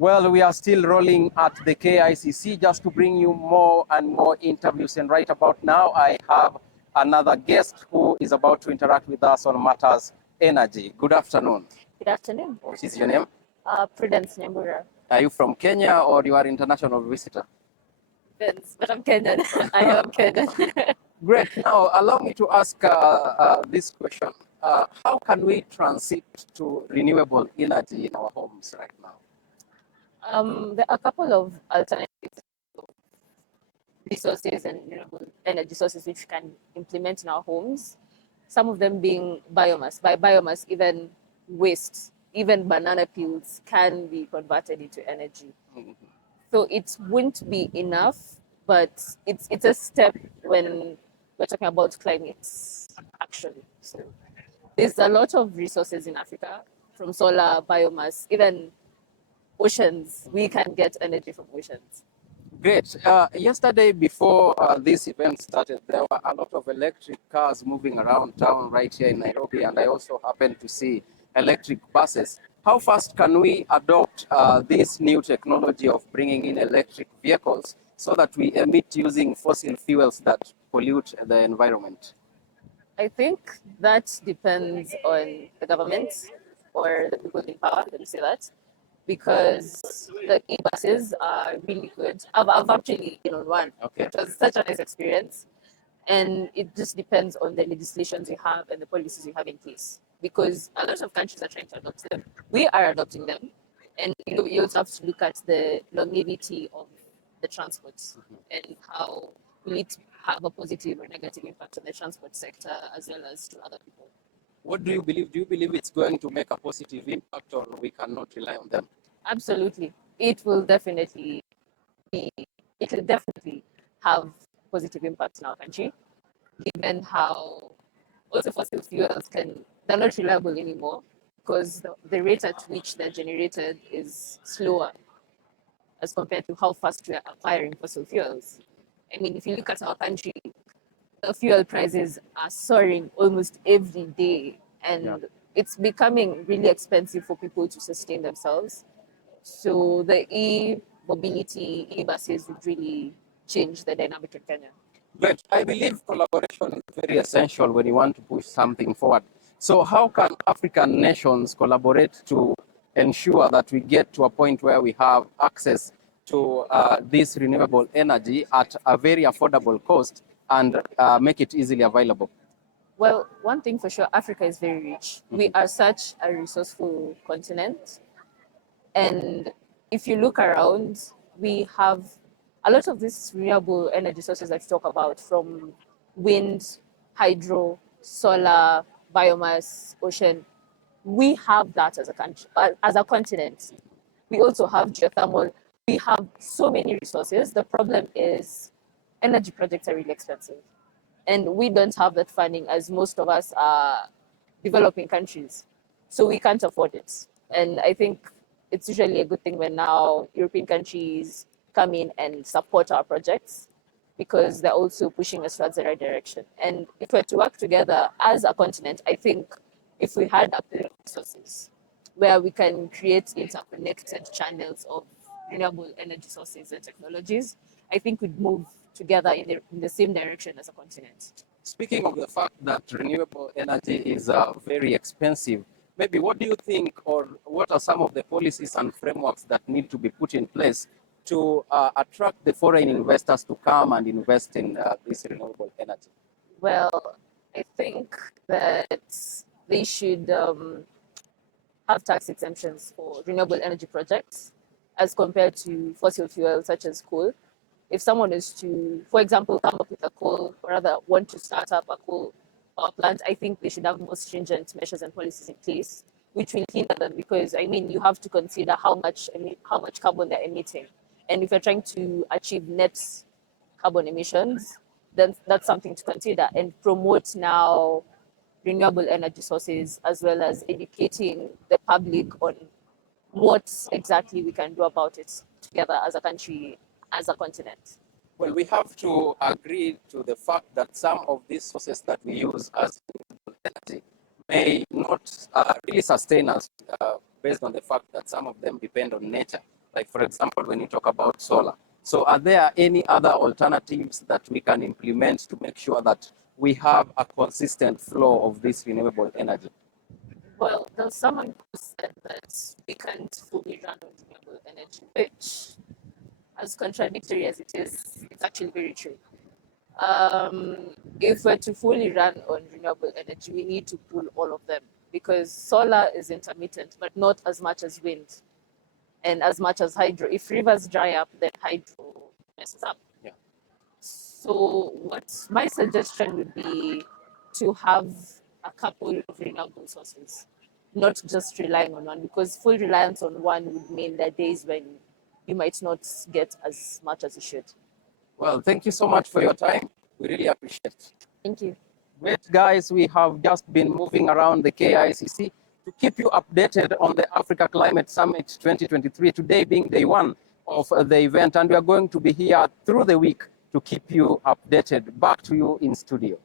Well, we are still rolling at the KICC just to bring you more and more interviews. And right about now, I have another guest who is about to interact with us on matters energy. Good afternoon. Good afternoon. What is your name? Prudence Nyambura. Are you from Kenya or you are international visitor? Vince, but I'm Kenyan. I am Kenyan. Great. Now, allow me to ask this question. How can we transit to renewable energy in our homes right now? There are a couple of alternative resources and renewable energy sources which we can implement in our homes. Some of them being biomass. By biomass, even waste, even banana peels can be converted into energy. Mhm. So it wouldn't be enough, but it's a step when we're talking about climate action. So there's a lot of resources in Africa, from solar, biomass, even oceans. We can get energy from oceans. Great. Yesterday, before this event started, there were a lot of electric cars moving around town right here in Nairobi, and I also happened to see electric buses. How fast can we adopt this new technology of bringing in electric vehicles so that we emit using fossil fuels that pollute the environment? I think that depends on the government or the people in power, let me say that, because the e-buses are really good. I've actually been on one. Okay. It was such a nice experience. And it just depends on the legislations you have and the policies you have in place. Because a lot of countries are trying to adopt them. We are adopting them. And you also have to look at the longevity of the transport and how will it have a positive or negative impact on the transport sector as well as to other people. What do you believe? Do you believe it's going to make a positive impact, or we cannot rely on them? Absolutely. It will definitely be, it will definitely have positive impact in our country, given how also fossil fuels they're not reliable anymore because the rate at which they're generated is slower as compared to how fast we are acquiring fossil fuels. I mean, if you look at our country, the fuel prices are soaring almost every day, and Yeah. it's becoming really expensive for people to sustain themselves. So the e-mobility, e-buses would really change the dynamic in Kenya. But I believe collaboration is very essential when you want to push something forward. So, how can African nations collaborate to ensure that we get to a point where we have access to this renewable energy at a very affordable cost and make it easily available? Well, one thing for sure, Africa is very rich. We are such a resourceful continent. And if you look around, we have a lot of these renewable energy sources that you talk about, from wind, hydro, solar, biomass, ocean. We have that as a country, as a continent. We also have geothermal. We have so many resources. The problem is energy projects are really expensive. And we don't have that funding, as most of us are developing countries. So we can't afford it. And I think it's usually a good thing when now European countries come in and support our projects, because they're also pushing us towards the right direction. And if we're to work together as a continent, I think if we had available resources where we can create interconnected channels of renewable energy sources and technologies, I think we'd move together in the same direction as a continent. Speaking of the fact that renewable energy is very expensive, maybe what do you think, or what are some of the policies and frameworks that need to be put in place to attract the foreign investors to come and invest in this renewable energy? Well, I think that they should have tax exemptions for renewable energy projects as compared to fossil fuels such as coal. If someone is to, for example, come up with a coal, or rather want to start up a coal power plant, I think they should have more stringent measures and policies in place, which will hinder them, because I mean you have to consider how much carbon they're emitting, and if you're trying to achieve net carbon emissions, then that's something to consider, and promote now renewable energy sources, as well as educating the public on what exactly we can do about it together as a country, as a continent. Well, we have to agree to the fact that some of these sources that we use as renewable energy may not really sustain us based on the fact that some of them depend on nature. like for example, when you talk about solar. So are there any other alternatives that we can implement to make sure that we have a consistent flow of this renewable energy? Well, there's someone who said that we can't fully run on renewable energy, which, as contradictory as it is, it's actually very true. Um, if we're to fully run on renewable energy, we need to pull all of them because solar is intermittent, but not as much as wind and as much as hydro. If rivers dry up, then hydro messes up. Yeah. So, what my suggestion would be to have a couple of renewable sources, not just relying on one, because full reliance on one would mean there are days when you might not get as much as you should. Well, thank you so much for your time. We really appreciate it. Thank you. Great, guys. We have just been moving around the KICC to keep you updated on the Africa Climate Summit 2023, today being day one of the event. And we are going to be here through the week to keep you updated. Back to you in studio.